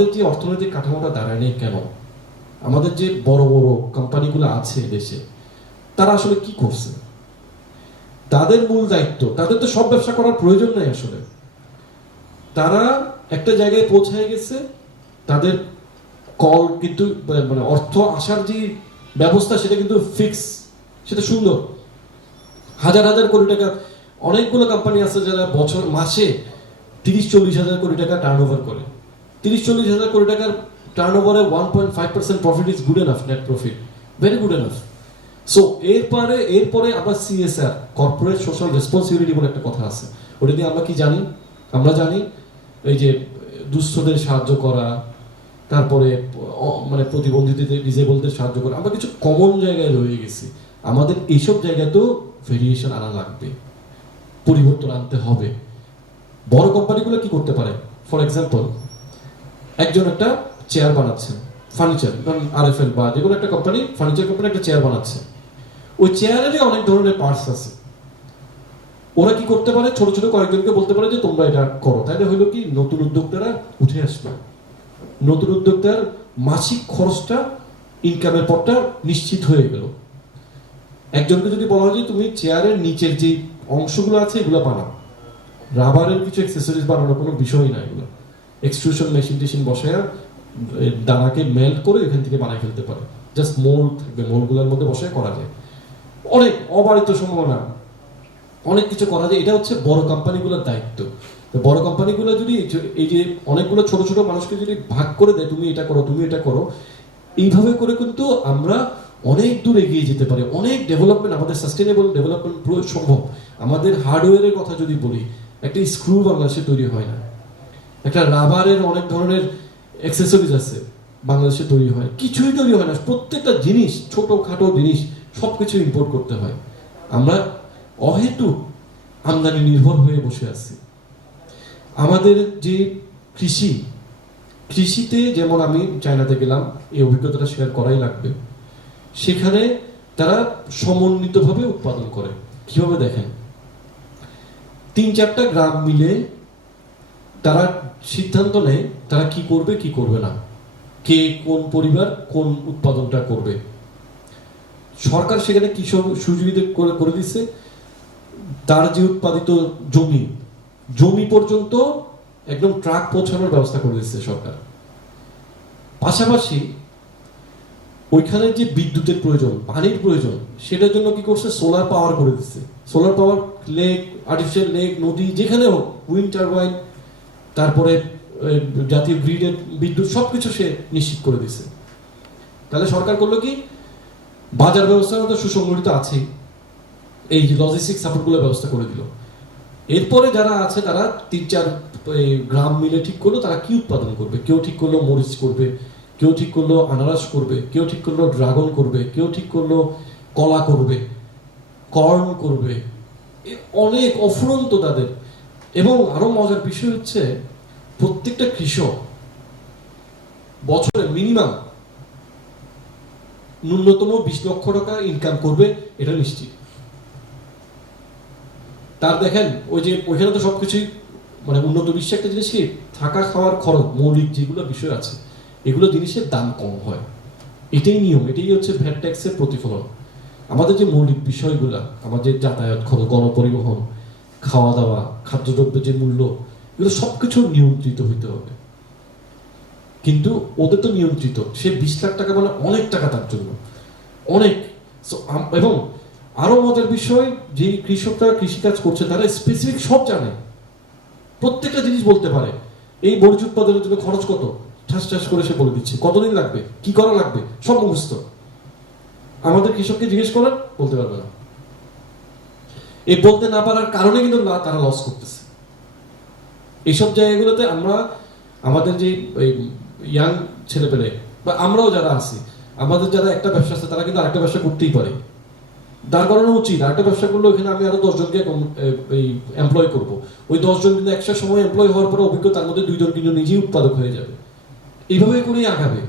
আমাদের যে অর্থনৈতিক কাঠামোটা দাঁড়ায় নেই কেন? আমাদের যে বড় বড় কোম্পানিগুলো আছে দেশে, তারা আসলে কি করছে? তাদের মূল দায়িত্ব, তাদের তো সব ব্যবসা করার প্রয়োজন নেই আসলে। তারা একটা জায়গায় পৌঁছায় গেছে, তাদের কল কিন্তু মানে অর্থ আসার যে ব্যবস্থা সেটা কিন্তু ফিক্স, সেটা সুন্দর। হাজার হাজার কোটি টাকা, অনেকগুলো কোম্পানি আছে যারা বছর মাসে 30-40 হাজার কোটি টাকা টার্ন ওভার করে। 30-40 হাজার কোটি টাকার টার্ন ওভারে 1.5% profit is good enough, net profit, very good enough. So এরপরে আবার সিএসআর, কর্পোরেট সোশ্যাল রেসপন্সিবিলিটি বলে একটা কথা আছে। ওটা দিয়ে আমরা কি জানি? আমরা জানি এই যে দুস্থদের সাহায্য করা, তারপরে মানে প্রতিবন্ধীদের, ডিসেবলদের সাহায্য করা। আমরা কিছু কমন জায়গায় রয়ে গেছি। আমাদের এইসব জায়গাতেও ভেরিয়েশন আনা লাগবে, পরিবর্তন আনতে হবে। বড় কোম্পানিগুলো কি করতে পারে? ফর এক্সাম্পল, একজন একটা চেয়ার বানাচ্ছে, ফার্নিচার, আরএফএল বা যে কোনো একটা কোম্পানি, ফার্নিচার কোম্পানি একটা চেয়ার বানাচ্ছে। ওই চেয়ারেরই অনেক ধরনের পার্টস আছে। ওরা কি করতে পারে? ছোট ছোট কয়েকজনকে বলতে পারে যে তোমরা এটা করো। তাইলে হইলো কি, নতুন উদ্যোক্তারা উঠে আসলো। নতুন উদ্যোক্তার মাসিক খরচটা, ইনকামের পথটা নিশ্চিত হয়ে গেল। একজনকে যদি বলা হয় যে তুমি চেয়ারের নিচের যে অংশগুলো আছে এগুলো বানাও, রাবারের কিছু অ্যাক্সেসরিজ বানানোর কোনো বিষয় না, এগুলো এক্সট্রুশন মেশিন টেশিন বসায় দানাকে মেল্ট করে এখান থেকে বানাই ফেলতে পারে। জাস্ট মোল্ড থাকবে, মোল্ডগুলোর মধ্যে বসায় করা যায়। অনেক অবারিত সম্ভাবনা, অনেক কিছু করা যায়। এটা হচ্ছে বড় কোম্পানিগুলোর দায়িত্ব। তো বড় কোম্পানিগুলো যদি এই যে অনেকগুলো ছোট ছোট মানুষকে যদি ভাগ করে দেয়, তুমি এটা করো, তুমি এটা করো, এইভাবে করে কিন্তু আমরা অনেক দূর এগিয়ে যেতে পারি। অনেক ডেভেলপমেন্ট, আমাদের সাস্টেনেবল ডেভেলপমেন্ট সম্ভব। আমাদের হার্ডওয়্যারের কথা যদি বলি, একটা স্ক্রু বাংলাদেশে তৈরি হয় না, একটা রাবারের অনেক ধরনের অ্যাক্সেসরিজ আছে বাংলাদেশে তৈরি হয়, কিছুই তৈরি হয় না। প্রত্যেকটা জিনিস, ছোটখাটো জিনিস সবকিছু ইম্পোর্ট করতে হয়। আমরা অহেতুক আমদানি নির্ভর হয়ে বসে আছি। আমাদের যে কৃষিতে যেমন আমি চায়নাতে গেলাম, এই অভিজ্ঞতাটা শেয়ার করাই লাগবে। সেখানে তারা সমন্বিতভাবে উৎপাদন করে। কিভাবে দেখেন, 3-4টা গ্রাম মিলে তারা সিদ্ধান্ত নেয় তারা কি করবে কি করবে না, কে কোন পরিবার কোন উৎপাদনটা করবে। সরকার সেখানে কি সুযোগ করে দিচ্ছে, তার যে উৎপাদিত জমি পর্যন্ত একদম ট্রাক পৌঁছানোর ব্যবস্থা করে দিচ্ছে সরকার। পাশাপাশি ওইখানে যে বিদ্যুতের প্রয়োজন, পানির প্রয়োজন, সেটার জন্য কি করছে, সোলার পাওয়ার করে দিচ্ছে। Solar power, lake, artificial lake, নদী, যেখানে হোক, উইন্ড টারবাইন, তারপরে জাতীয় গ্রিডের বিদ্যুৎ, সবকিছু সে নিশ্চিত করে দিচ্ছে। তাহলে সরকার করলো কি, বাজার ব্যবস্থার মধ্যে সুসংগঠিত আছে, এই যে লজিস্টিক সাপোর্টগুলো ব্যবস্থা করে দিল। এরপরে যারা আছে তারা 3-4 গ্রাম মিলে ঠিক করলো তারা কি উৎপাদন করবে। কেউ ঠিক করলো মরিচ করবে, কেউ ঠিক করলো আনারস করবে, কেউ ঠিক করলো ড্রাগন করবে, কেউ ঠিক করলো কলা করবে, কর্ন করবে। অনেক অফুরন্ত তাদের। এবং আরো মজার বিষয় হচ্ছে, প্রত্যেকটা কৃষক বছরে মিনিমাম ন্যূনতম 20 লক্ষ টাকা ইনকাম করবে, এটা নিশ্চিত। তার দেখেন ওই যে ওইখানে তো সবকিছুই মানে উন্নত বিশ্বে একটা জিনিস কি, থাকা খাওয়ার খরচ, মৌলিক যেগুলো বিষয় আছে, এগুলো জিনিসের দাম কম হয়। এটাই নিয়ম, এটাই হচ্ছে ভ্যাট ট্যাক্সের প্রতিফলন। আমাদের যে মৌলিক বিষয়গুলা, আমাদের যাতায়াত খরচ, গণপরিবহন, খাওয়া দাওয়া, খাদ্যদ্রব্যের যে মূল্য, এগুলো সবকিছু নিয়ন্ত্রিত হইতে হবে। কিন্তু ওদের তো নিয়ন্ত্রিত, সে 20 লাখ টাকা মানে অনেক টাকা তার জন্য, অনেক। এবং আরো মজার বিষয়, যে কৃষকরা কৃষিকাজ করছে তারা স্পেসিফিক সব জানে, প্রত্যেকটা জিনিস বলতে পারে। এই মরিচ উৎপাদনের জন্য খরচ কত, ঠাস ঠাস করে সে বলে দিচ্ছে, কতদিন লাগবে, কি করা লাগবে, সব মুখস্থ। আমাদের কৃষককে জিজ্ঞেস করেন, বলতে পারবে না। এই বলতে না পারার কারণে কিন্তু তারা লস করতেছে। এইসব জায়গাগুলোতে আমরা আমাদের যে ইয়াং ছেলেপেলে বা আমরাও যারা আছি, আমাদের যারা একটা ব্যবসা আছে তারা কিন্তু আরেকটা ব্যবসা করতেই পারে, দাঁড় করানো উচিত। আরেকটা ব্যবসা করলে ওখানে আমি আরো 10 জনকে এমপ্লয় করবো। ওই 10 জন কিন্তু একসাথে সময় এমপ্লয় হওয়ার পরে অভিজ্ঞতা, তার মধ্যে 2 জন কিন্তু নিজেই উৎপাদক হয়ে যাবে। এইভাবে করেই আগাবে।